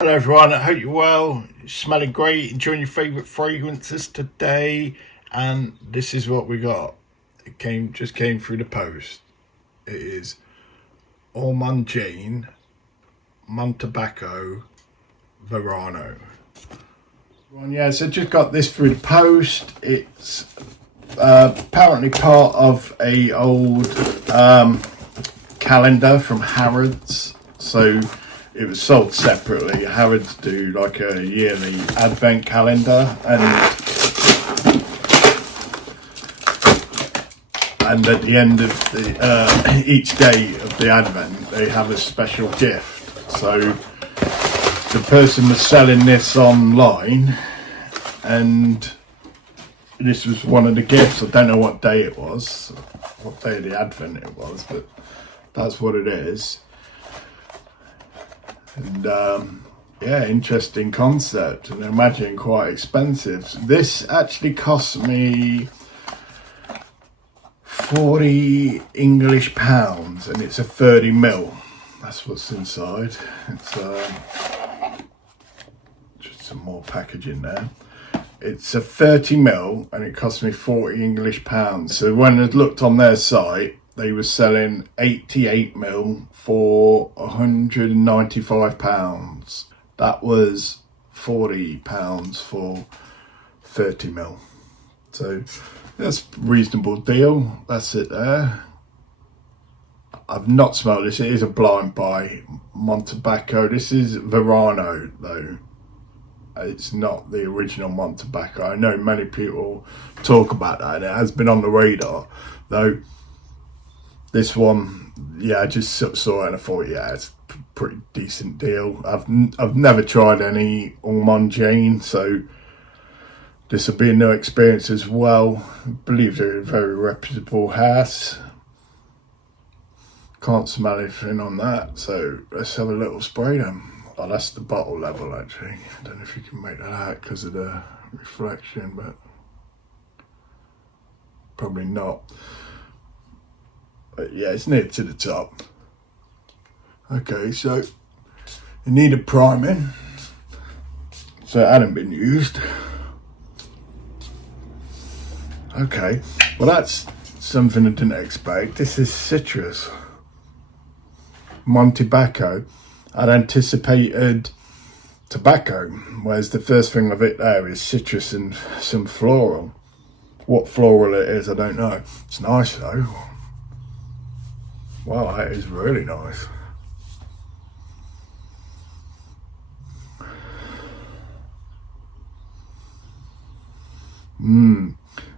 Hello everyone, I hope you're well, smelling great, enjoying your favourite fragrances today, and this is what we got. Just came through the post. It is Ormonde Jayne Montabaco Verano. Yeah, so just got this through the post. It's apparently part of a old calendar from Harrods, so it was sold separately. Harrods do like a yearly advent calendar, and at the end of the each day of the advent they have a special gift. So the person was selling this online, and this was one of the gifts. I don't know what day it was, what day of the advent it was, but that's what it is. And yeah, interesting concept, and I imagine quite expensive. This actually cost me 40 English pounds, and it's a 30ml. That's what's inside. It's just some more packaging there. It's a 30ml, and it cost me 40 English pounds. So when I looked on their site, they were selling 88ml for £195. That was £40 for 30ml. So that's a reasonable deal. That's it there. I've not smelled this. It is a blind buy. Montabaco. This is Verano though. It's not the original Montabaco. I know many people talk about that, and it has been on the radar though. This one, yeah, I just saw it and I thought, yeah, it's a pretty decent deal. I've never tried any Ormonde Jayne, so this will be a new experience as well. I believe they're a very reputable house. Can't smell anything on that, so let's have a little spray then. Oh, that's the bottle level actually. I don't know if you can make that out because of the reflection, but probably not. But yeah, it's near to the top. Okay, so you need a priming. So it hadn't been used. Okay, well that's something I didn't expect. This is citrus. Montabaco. I'd anticipated tobacco, whereas the first thing of it there is citrus and some floral. What floral it is, I don't know. It's nice though. Wow, that is really nice.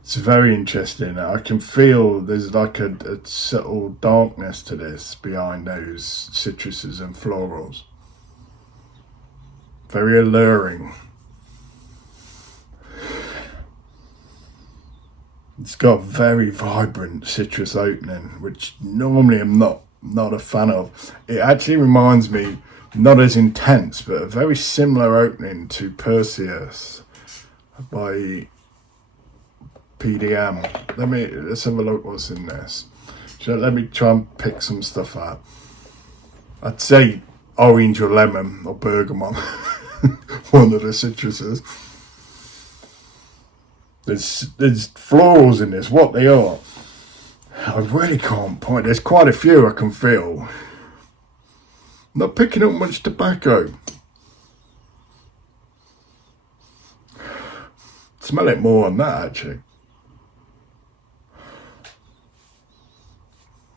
It's very interesting. I can feel there's like a subtle darkness to this behind those citruses and florals. Very alluring. It's got a very vibrant citrus opening, which normally I'm not a fan of. It actually reminds me, not as intense, but a very similar opening to Perseus by PDM. Let's have a look what's in this. So let me try and pick some stuff out. I'd say orange or lemon or bergamot. One of the citruses. There's florals in this. What they are, I really can't point. There's quite a few I can feel. Not picking up much tobacco. Smell it more on that actually.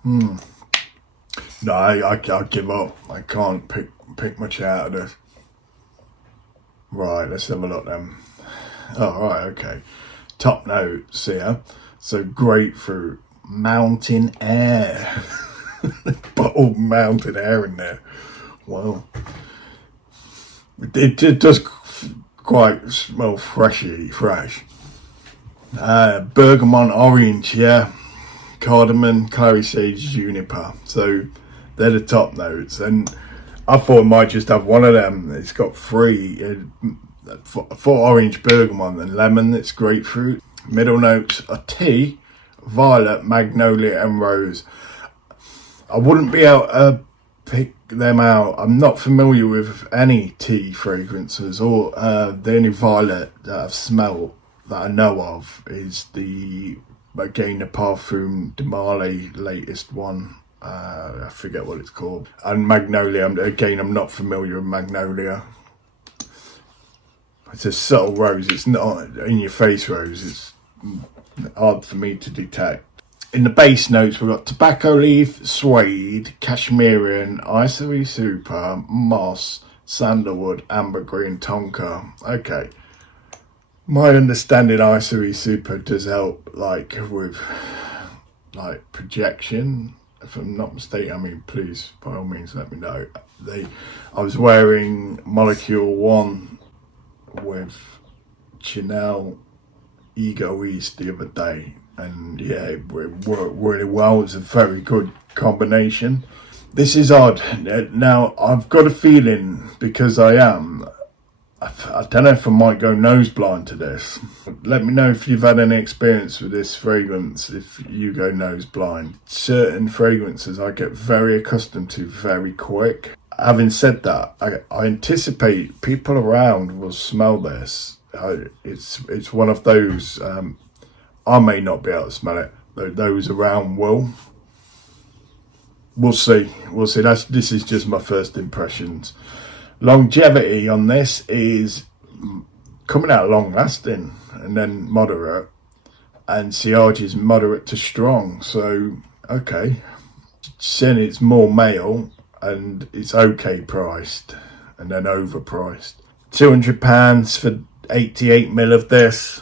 No, I give up. I can't pick much out of this. Right, let's have a look then. Oh, right, okay. Top notes here. So grapefruit, mountain air. Bottled mountain air in there. Wow. It does quite smell fresh. Bergamot orange, yeah. Cardamom, Clary sage, Juniper. So they're the top notes, and I thought I might just have one of them. It's got three. For orange, bergamot, and lemon, it's grapefruit. Middle notes are tea, violet, magnolia, and rose. I wouldn't be able to pick them out. I'm not familiar with any tea fragrances, or the only violet that I've smelled that I know of is the again the Parfum de Marly latest one. I forget what it's called. And Magnolia. I'm not familiar with Magnolia. It's a subtle rose. It's not in your face rose. It's hard for me to detect. In the base notes, we've got tobacco leaf, suede, cashmeran, ivory super, moss, sandalwood, ambergris, and tonka. Okay. My understanding, ivory super does help, like with like projection. If I'm not mistaken, I mean, please by all means let me know. I was wearing Molecule 1 with Chanel Ego East the other day, and yeah, it worked really well. It's a very good combination. This is odd. Now I've got a feeling, because I don't know if I might go nose blind to this. Let me know if you've had any experience with this fragrance, if you go nose blind. Certain fragrances I get very accustomed to very quick. Having said that, I anticipate people around will smell this. It's one of those, I may not be able to smell it, but those around will. We'll see. This is just my first impressions. Longevity on this is coming out long lasting and then moderate, and Sillage is moderate to strong. So okay, saying it's more male and it's okay priced and then overpriced. £200 for 88ml of this.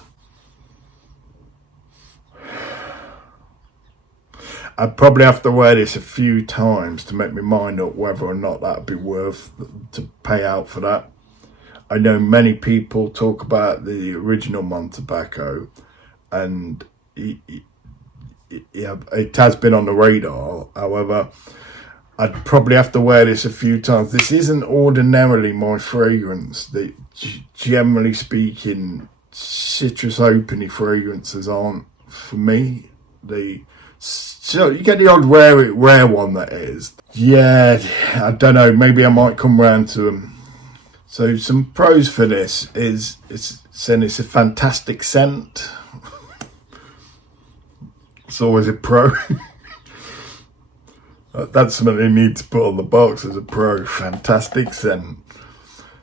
I'd probably have to wear this a few times to make my mind up whether or not that'd be worth to pay out for that. I know many people talk about the original Montabaco, and it has been on the radar. However, I'd probably have to wear this a few times. This isn't ordinarily my fragrance. Generally speaking, citrus opening fragrances aren't for me. So you get the odd rare one that is. Yeah, I don't know. Maybe I might come round to them. So some pros for this is it's a fantastic scent. It's always a pro. That's something they need to put on the box as a pro. Fantastic scent.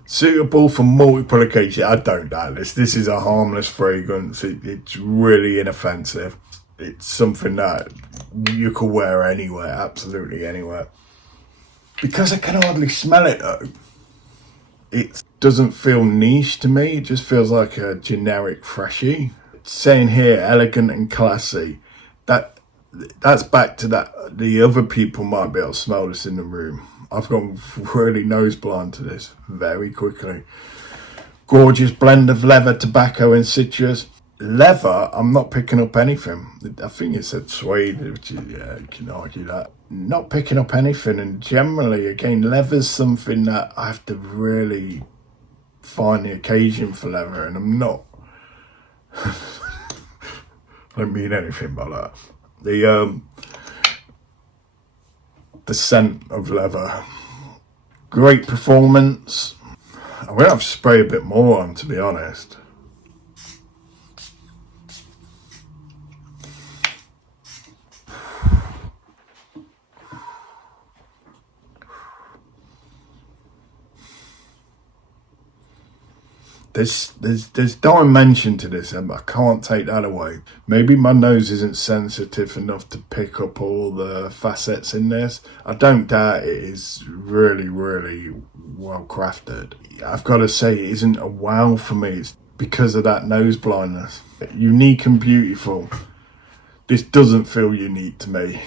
Suitable for multiple occasions. I don't doubt this. This is a harmless fragrance. It's really inoffensive. It's something that you could wear anywhere, absolutely anywhere. Because I can hardly smell it though, it doesn't feel niche to me. It just feels like a generic freshie. It's saying here, elegant and classy. That's back to that. The other people might be able to smell this in the room. I've gone really nose blind to this very quickly. Gorgeous blend of leather, tobacco, and citrus. Leather, I'm not picking up anything. I think it said suede, which is, yeah, you can argue that. Not picking up anything, and generally, again, leather's something that I have to really find the occasion for leather, and I'm not. I don't mean anything by that. The scent of leather. Great performance. I'm going to have to spray a bit more on, to be honest. There's dimension to this, and I can't take that away. Maybe my nose isn't sensitive enough to pick up all the facets in this. I don't doubt it is really, really well crafted. I've got to say, it isn't a wow for me. It's because of that nose blindness. Unique and beautiful. This doesn't feel unique to me.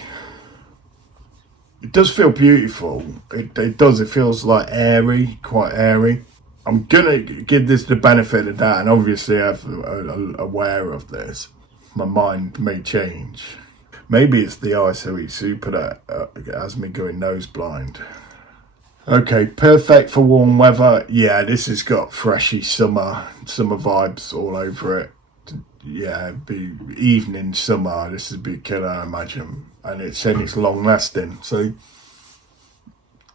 It does feel beautiful. It does. It feels like airy, quite airy. I'm gonna give this the benefit of that, and obviously I'm aware of this. My mind may change. Maybe it's the ISOE Super that has me going nose blind. Okay, perfect for warm weather. Yeah, this has got freshy summer vibes all over it. Yeah, be evening summer. This would be a killer, I imagine. And it's saying it's long lasting, so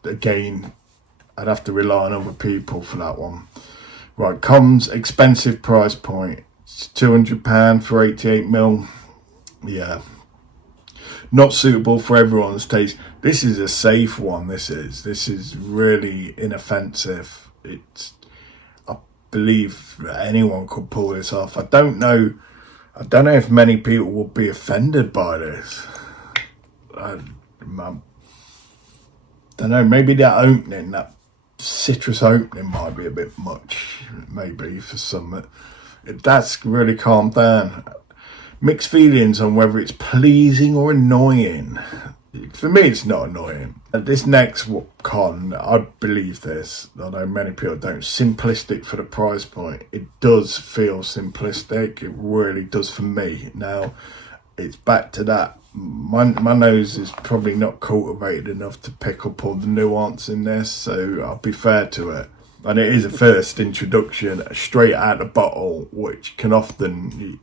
again, I'd have to rely on other people for that one. Right, comes expensive price point. It's £200 for 88ml. Yeah, not suitable for everyone's taste. This is a safe one. This is really inoffensive. I believe anyone could pull this off. I don't know if many people will be offended by this. I don't know, maybe that citrus opening might be a bit much, maybe for some. That's really calmed down. Mixed feelings on whether it's pleasing or annoying. For me, it's not annoying. This next con, I believe this, although many people don't, simplistic for the price point. It does feel simplistic. It really does for me. Now, it's back to that. My nose is probably not cultivated enough to pick up all the nuance in this, so I'll be fair to it. And it is a first introduction straight out the bottle, which can often,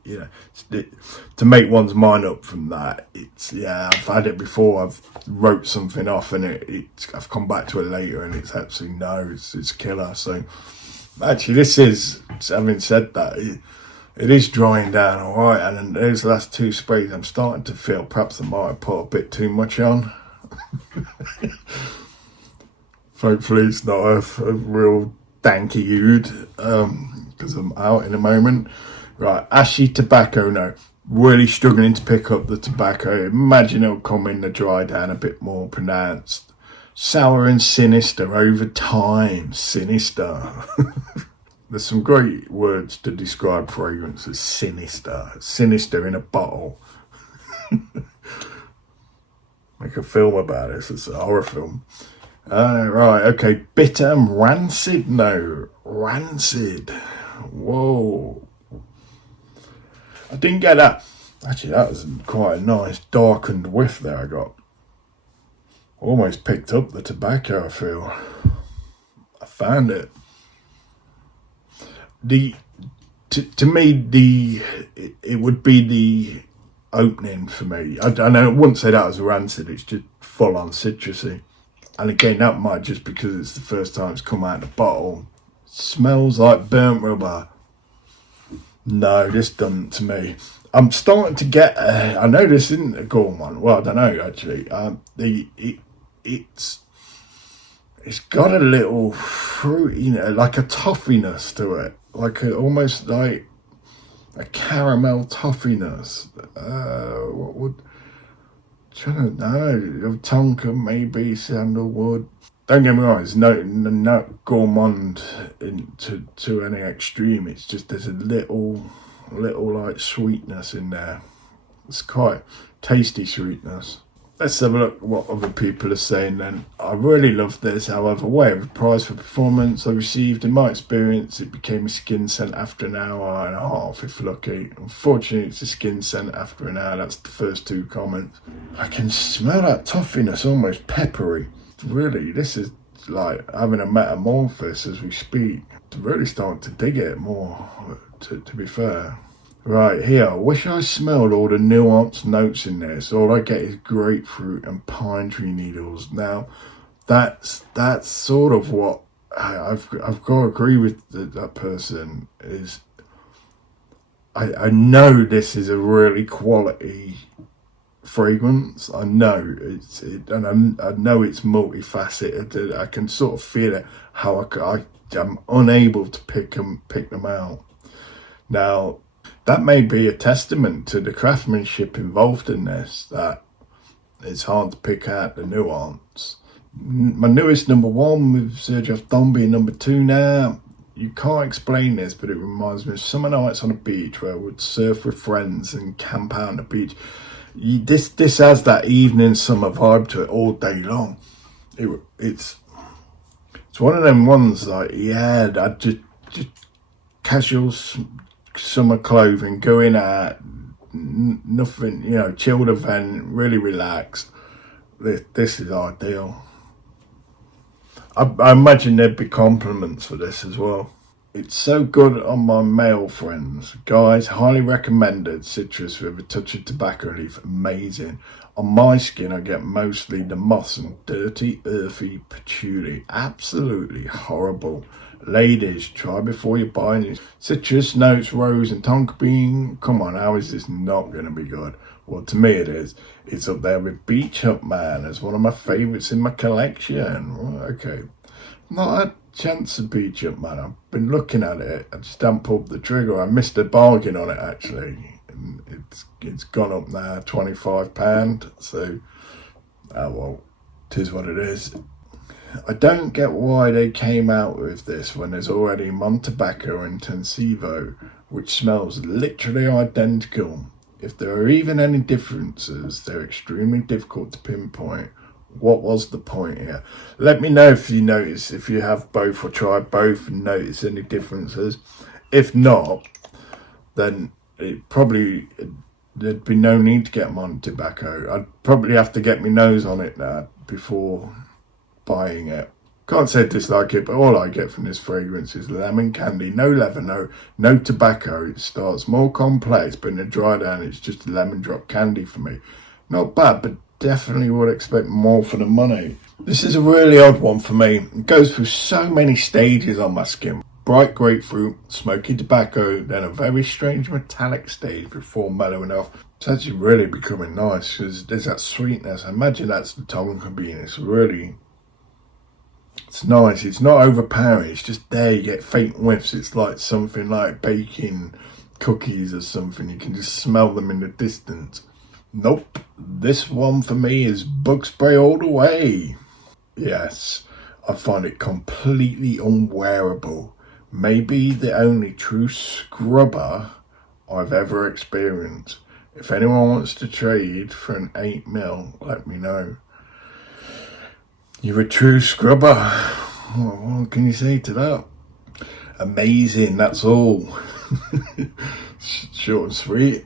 to make one's mind up from that. I've had it before. I've wrote something off and I've come back to it later and it's absolutely it's killer. So actually, this is, having said that, it is drying down all right. And then those last two sprays, I'm starting to feel perhaps I might have put a bit too much on. Hopefully it's not a real danky oud, because I'm out in a moment. Right, ashy tobacco now. Really struggling to pick up the tobacco. Imagine it'll come in the dry down a bit more pronounced. Sour and sinister over time. Sinister. There's some great words to describe fragrances. Sinister. Sinister in a bottle. Make a film about this. It's a horror film. Right, okay, bitter and rancid. No, rancid. Whoa. I didn't get that. Actually, that was quite a nice darkened whiff there I got. Almost picked up the tobacco, I feel. I found it. To me, it would be the opening for me. I wouldn't say that was rancid, it's just full on citrusy. And again, that might just because it's the first time it's come out of the bottle. Smells like burnt rubber. No, this doesn't to me. I'm starting to get. I know this isn't a gourmand. Well, I don't know actually. It's got a little fruit, like a toffiness to it, almost like a caramel toffiness. What would? Trying to know, Tonka, maybe Sandalwood. Don't get me wrong, it's no gourmand to any extreme. It's just there's a little like sweetness in there. It's quite tasty sweetness. Let's have a look at what other people are saying then. I really love this, however, whatever price for performance I received, in my experience, it became a skin scent after an hour and a half, if lucky. Unfortunately, it's a skin scent after an hour. That's the first two comments. I can smell that toffiness, almost peppery. Really, this is like having a metamorphosis as we speak. It's really starting to dig it more, to be fair. Right, here, I wish I smelled all the nuanced notes in this. All I get is grapefruit and pine tree needles. Now, that's sort of what I've got to agree with that person. Is I know this is a really quality fragrance. I know and I know it's multifaceted. I can sort of feel it. How I'm unable to pick them out. Now, that may be a testament to the craftsmanship involved in this, that it's hard to pick out the nuance. My newest number one with Sergio Dombi, number two now. You can't explain this, but it reminds me of summer nights on a beach where I would surf with friends and camp out on the beach. This has that evening summer vibe to it all day long. It's one of them ones like, I just casual summer clothing, going out, nothing, chilled event, really relaxed. This is ideal. I imagine there'd be compliments for this as well. It's so good on my male friends. Guys, highly recommended. Citrus with a touch of tobacco leaf, amazing. On my skin, I get mostly the moss and dirty, earthy patchouli. Absolutely horrible. Ladies, try before you buy any. Citrus notes, rose and tonka bean. Come on, how is this not going to be good? Well, to me it is. It's up there with Beach Hut Man as one of my favourites in my collection. Right, okay. Not had a chance of Beach Hut Man. I've been looking at it. I just haven't pulled the trigger. I missed a bargain on it, actually. And it's gone up now, £25. So, oh well, 'tis what it is. I don't get why they came out with this when there's already Montabaco Intensivo, which smells literally identical. If there are even any differences, they're extremely difficult to pinpoint. What was the point here? Let me know if you notice, if you have both or tried both and notice any differences. If not, then there'd be no need to get Montabaco. I'd probably have to get my nose on it now before buying it. Can't say I dislike it, but all I get from this fragrance is lemon candy, no leather, no tobacco. It starts more complex, but in the dry down it's just lemon drop candy for me. Not bad, but definitely would expect more for the money. This is a really odd one for me. It goes through so many stages on my skin. Bright grapefruit, smoky tobacco, then a very strange metallic stage before mellowing off. It's actually really becoming nice because there's that sweetness. I imagine that's the Tonka bean. It's nice. It's not overpowering. It's just there. You get faint whiffs. It's like something like baking cookies or something. You can just smell them in the distance. Nope. This one for me is bug spray all the way. Yes, I find it completely unwearable. Maybe the only true scrubber I've ever experienced. If anyone wants to trade for an 8mm, let me know. You're a true scrubber. What can you say to that? Amazing, that's all. Short and sweet.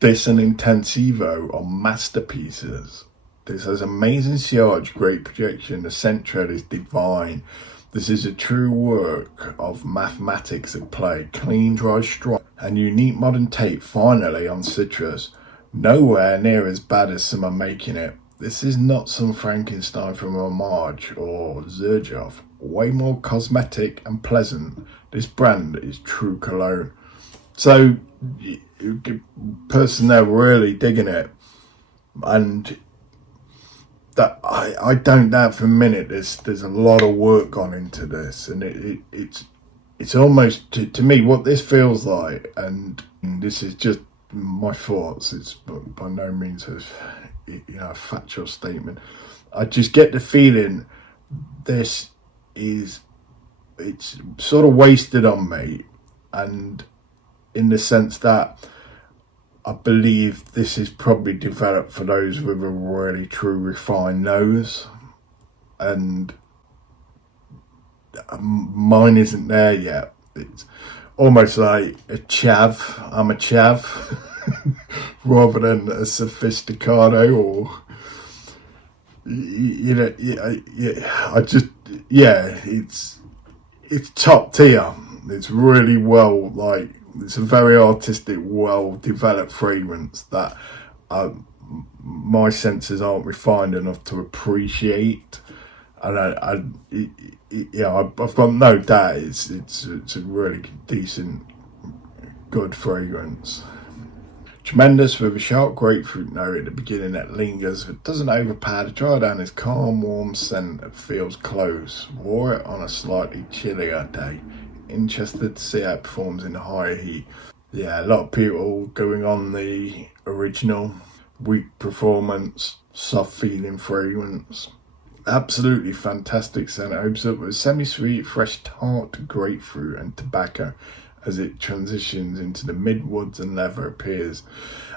This and Intensivo are masterpieces. This has amazing sillage, great projection. The scent tread is divine. This is a true work of mathematics at play. Clean, dry, strong, and unique modern take finally on citrus. Nowhere near as bad as some are making it. This is not some Frankenstein from Homage or Zerjov. Way more cosmetic and pleasant. This brand is true cologne. So, person there really digging it. And that I don't doubt for a minute there's a lot of work gone into this. And it's almost, to me, what this feels like, and this is just my thoughts, it's by no means a factual statement. I just get the feeling it's sort of wasted on me, and in the sense that I believe this is probably developed for those with a really true refined nose, and mine isn't there yet. It's almost like a chav. I'm a chav rather than a sophisticado, or it's top tier. It's really well, it's a very artistic, well developed fragrance that my senses aren't refined enough to appreciate. And I've got no doubt it's a really decent, good fragrance. Tremendous, with a sharp grapefruit note at the beginning that lingers. It doesn't overpower. The dry down is calm, warm scent that feels close. Wore it on a slightly chillier day. Interested to see how it performs in the higher heat. Yeah, a lot of people going on the original weak performance, soft feeling fragrance. Absolutely fantastic scent. It opens up with semi-sweet, fresh, tart grapefruit and tobacco as it transitions into the mid-woods and leather appears.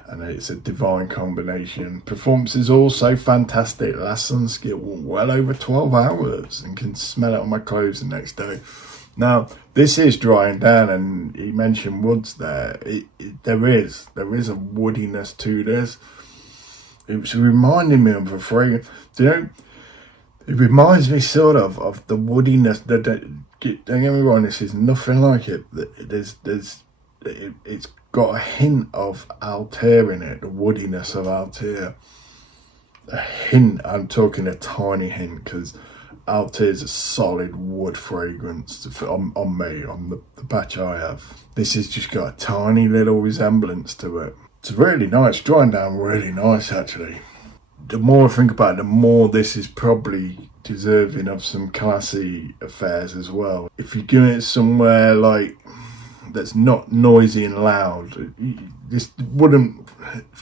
And it's a divine combination. Performance is also fantastic. Lasts on skin well over 12 hours and can smell it on my clothes the next day. Now, this is drying down, and he mentioned woods there. There is a woodiness to this. It's reminding me of a fragrance. It reminds me sort of the woodiness. Don't get me wrong, this is nothing like it. It's got a hint of Altair in it, the woodiness of Altair. a hint, I'm talking a tiny hint, because out here's a solid wood fragrance on me, on the batch I have. This has just got a tiny little resemblance to it. It's really nice, drying down really nice actually. The more I think about it, the more this is probably deserving of some classy affairs as well. If you're doing it somewhere like that's not noisy and loud, this wouldn't,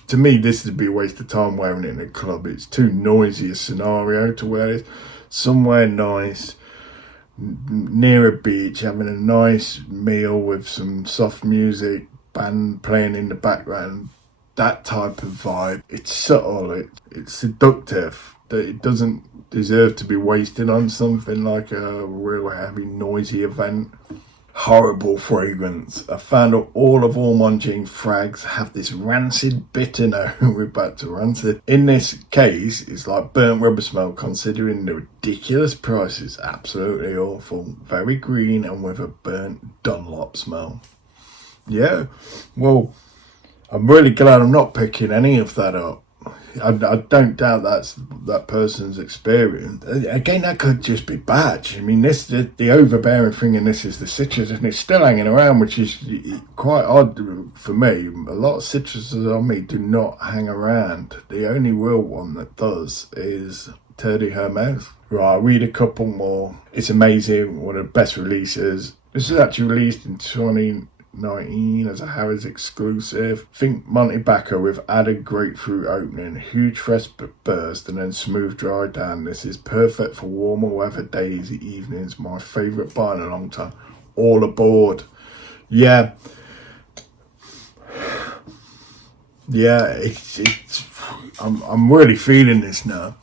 to me, this would be a waste of time wearing it in a club. It's too noisy a scenario to wear it. Somewhere nice, near a beach, having a nice meal with some soft music, band playing in the background, that type of vibe. It's subtle, it's seductive, that it doesn't deserve to be wasted on something like a real heavy, noisy event. Horrible fragrance. I found out all of Ormonde Jayne frags have this rancid bitter note. We're back to rancid. In this case, it's like burnt rubber smell, considering the ridiculous prices. Absolutely awful. Very green and with a burnt Dunlop smell. Yeah, well, I'm really glad I'm not picking any of that up. I don't doubt that's that person's experience. Again, that could just be batch. I mean, the overbearing thing in this is the citrus, and it's still hanging around, which is quite odd for me. A lot of citruses on me do not hang around. The only real one that does is Turdy Hermes. Right, I'll read a couple more. It's amazing. One of the best releases. This is actually released in 2019 as a Harrods exclusive. Think Montabaco with added grapefruit opening, huge fresh burst and then smooth dry down. This is perfect for warmer weather days, evenings. My favourite buy in a long time. All aboard. Yeah, it's I'm really feeling this now.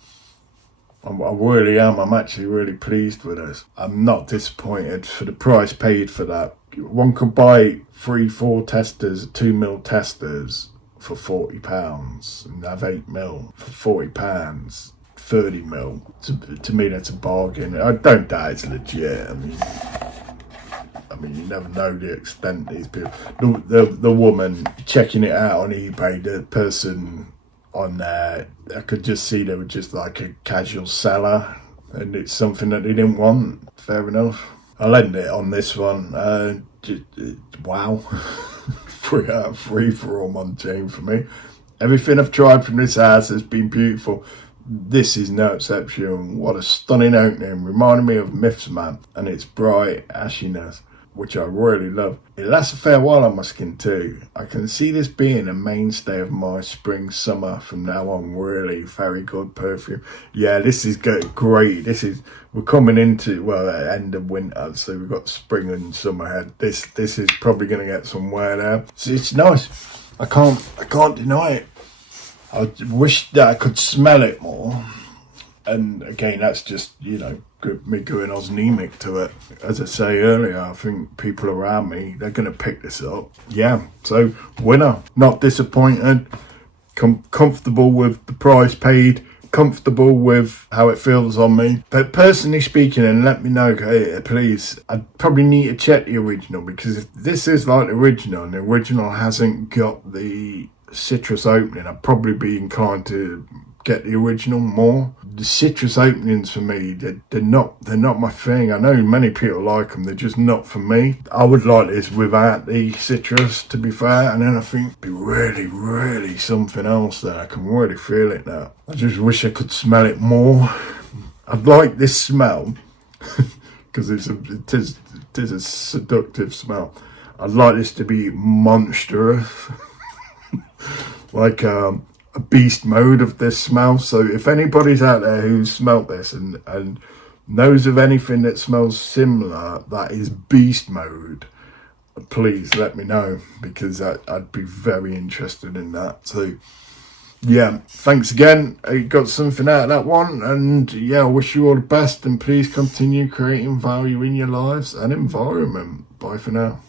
I really am. I'm actually really pleased with this. I'm not disappointed for the price paid for that. One could buy 3-4 testers, 2mm testers for £40 and have 8mm for £40, 30mm. To me, that's a bargain. I don't doubt it's legit. I mean, you never know the extent these people. The woman checking it out on eBay, the person on there, I could just see they were just like a casual seller, and it's something that they didn't want. Fair enough. I'll end it on this one. Wow. 3 out of 3 for Ormonde Jayne for me. Everything I've tried from this house has been beautiful. This is no exception. What a stunning opening. Reminding me of Myths Man and its bright ashiness, which I really love. It lasts a fair while on my skin too. I can see this being a mainstay of my spring summer from now on. Really very good perfume. Yeah, this is great. We're coming into, well, the end of winter, so we've got spring and summer ahead. This is probably going to get some wear now. So it's nice. I can't deny it. I wish that I could smell it more. And again, that's just, me going osnemic to it. As I say earlier, I think people around me, they're going to pick this up. Yeah, so winner. Not disappointed. Comfortable with the price paid. Comfortable with how it feels on me. But personally speaking, and let me know, please, I probably need to check the original, because if this is like the original and the original hasn't got the citrus opening, I'd probably be inclined to get the original more. The citrus openings for me, they're not my thing. I know many people like them, they're just not for me. I would like this without the citrus, to be fair, and then I think it'd be really, really something else there. I can really feel it now. I just wish I could smell it more. I'd like this smell because it is a seductive smell. I'd like this to be monstrous, like a beast mode of this smell. So if anybody's out there who's smelt this and knows of anything that smells similar that is beast mode, please let me know, because I'd be very interested in that. So yeah, thanks again. I got something out of that one, and yeah, I wish you all the best, and please continue creating value in your lives and environment. Bye for now.